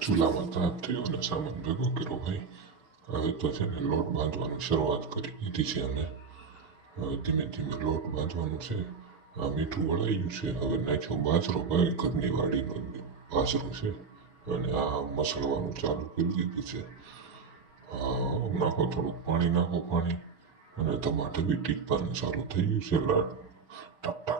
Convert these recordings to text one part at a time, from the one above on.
ચૂલામાં તાપ થયો અને સામાન ભેગો કર્યો ભાઈ હવે તો છે ને લોટ બાંધવાની શરૂઆત કરી દીધી છે અને હવે ધીમે ધીમે લોટ બાંધવાનું છે આ મીઠું વળાઈ ગયું છે હવે નાખ્યો બાજરો ભાઈ ઘરની વાડીનો બાજરો છે અને આ મસળવાનું ચાલુ કરી દીધું છે નાખો થોડુંક પાણી નાખો પાણી અને તમારે બી ટીપવાનું ચાલુ થઈ ગયું છે લાડ ટપ ટપ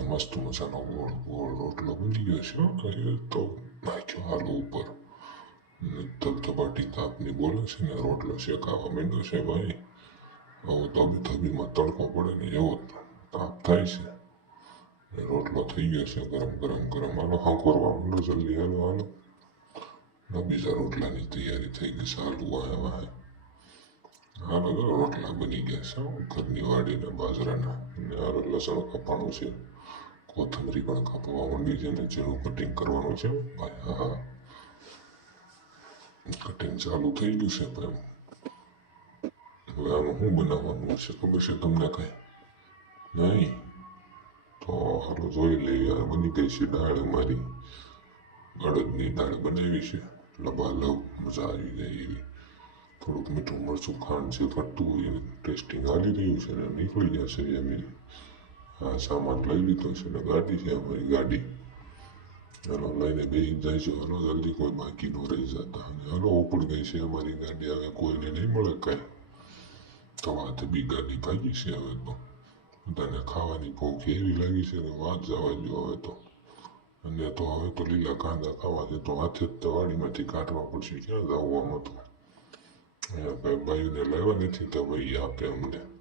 મસ્ત મજાનો ગોળ ગોળ રોટલો બની ગયો છે કહીએ તો નાખ્યો હાલો ઉપર ધબધબાટી તાપની બોલે છે ને રોટલો શેકાવા માંડ્યો છે ભાઈ હવે ધબી ધબીમાં તડકો પડે ને એવો તાપ થાય છે રોટલો થઈ ગયો છે ગરમ ગરમ ગરમ હાલો હાંકોરવા માંડો જલ્દી હાલો હાલો ને બીજા રોટલાની તૈયારી થઈ ગઈ છે હાલુ વાહે વાહે હાલો રોટલા બની ગયા છે ઘરની વાડીના બાજરાના અને હારો લસણ કપાણું છે કોથમરી પણ કાપવા માંડી છે અને જેનું કટિંગ કરવાનું છે. ભાઈ, હા હા. કટિંગ ચાલુ થઈ ગયું છે પણ હવે આમાં શું બનાવવાનું છે ખબર છે તમને કઈ? નહીં? તો હાલો જોઈ લઈએ. બની ગઈ છે દાળ મારી અડદની દાળ બનાવી છે. લબાલબ, મજા આવી જાય એવી. થોડુંક મીઠું મરચું, ખાંડ જે ઘટતું હોય ટેસ્ટિંગ હાલી રહ્યું છે અને નીકળી જશે એમ આ સામાન લઈ લીધો છે ને ગાડી છે અમારી ગાડી. હાલો, લઈને બેસી જાય છે. હાલો, જલ્દી કોઈ બાકી ન રહી જતા. હાલો, ઉપડ ગઈ છે અમારી ગાડી. હવે કોઈને નહીં મળે કાંઈ. તો વાત બી ગાડી ભાગી છે હવે તો. બધાને ખાવાની ભૂખ એવી લાગી છે ને વાત જવા જો હવે તો. અને તો હવે તો લીલા કાંદા ખાવા છે. તો હાથે જ તવાડીમાંથી વાડીમાંથી કાઢવા પડશે. ક્યાં જવું આમાં તો? અહીંયા ભાઈ બાયુને લાવ્યા નથી તો ભાઈ આપે અમને.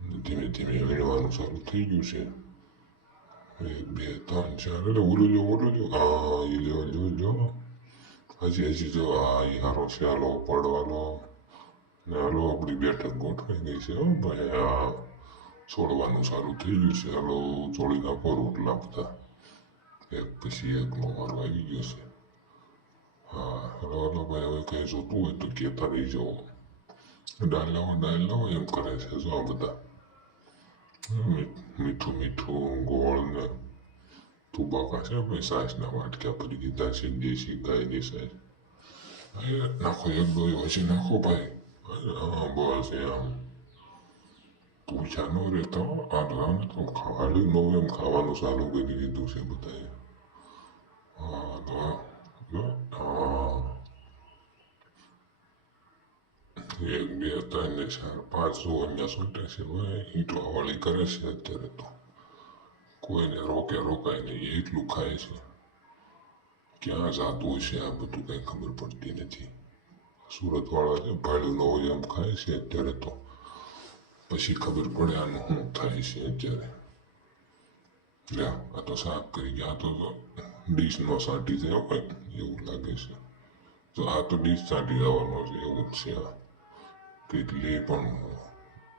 ધીમે ધીમે વીણવાનું ચાલુ થઈ ગયું છે એક બે ત્રણ ચાર એટલે ઓલું જો ઓલું જો હા એ લ્યો જો લ્યો હજી હજી જો હા એ હારો છે હાલો પડવાનો ને હાલો આપણી બેઠક ગોઠવાઈ ગઈ છે હો ભાઈ આ છોડવાનું સારું થઈ ગયું છે હાલો છોડી નાખો રોટલા બધા એક પછી એક નો વારો આવી ગયો છે હા હાલો હાલો ભાઈ હવે કંઈ જોતું હોય તો કહેતા રહી જાઓ દાળ લાવો દાળ લાવો એમ કરે છે જો આ બધા მიtu-mitu gorna tu bakasya mesaj na vatka prigita sindi singa edisa აი ნახო ეგ ოჩი ნახო ბაი აა ბოაზია გუჩანო რეთო არ გამეთო ხავალი ნოვემ ხავანოს ალუგენი დიდუსებოდა აა და და એક બે ત્રણ ને ચાર પાંચ સો અહીંયા છૂટે છે ભાઈ ઈંટો કરે છે અત્યારે તો કોઈને રોકે રોકાય નહીં એટલું ખાય છે ક્યાં જાતું છે આ બધું કંઈ ખબર પડતી નથી સુરતવાળા છે ભાડું નવો એમ ખાય છે અત્યારે તો પછી ખબર પડે આનું શું થાય છે અત્યારે લે આ તો સાફ કરી ગયા તો ડીશનો સાટી જાય હોય એવું લાગે છે તો આ તો ડીશ સાટી જવાનો છે, એવું જ છે. આ કેટલી પણ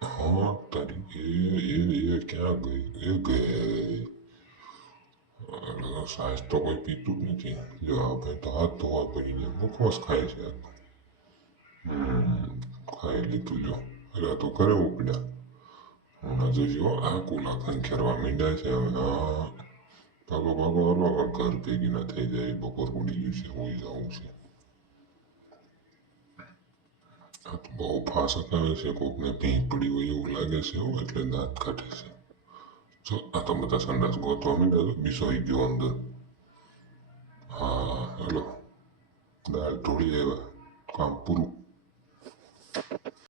હા, તારી એ એ એ ક્યાં ગઈ? એ ગઈ. સાસ તો કોઈ પીતું જ નથી. જો, આપણે તો હાથ ધોવા કરીને મુખવાસ ખાય છે. ખાઈ લીધું, જો. એટલે તો ઘરે ઉપડ્યા. હમણાં જોજો આ કુલા ખેરવા માંડ્યા છે હવે. હા. ભાગો ભાગો હરવા ઘર ભેગી ના થઈ જાય. બપોર પડી ગયું છે હોઈ જાઉં છે. બહુ ફાસ હતાવે છે, કોકને ભીંગ પડી હોય એવું લાગે છે એવું એટલે દાંત કાઢે છે. જો, આ તો બધા સંડાસ ગોતવા માંડ્યા તો બીસોઈ ગયો અંદર. હા, હલો. દાળ ઢોળી આવ્યા, કામ પૂરું.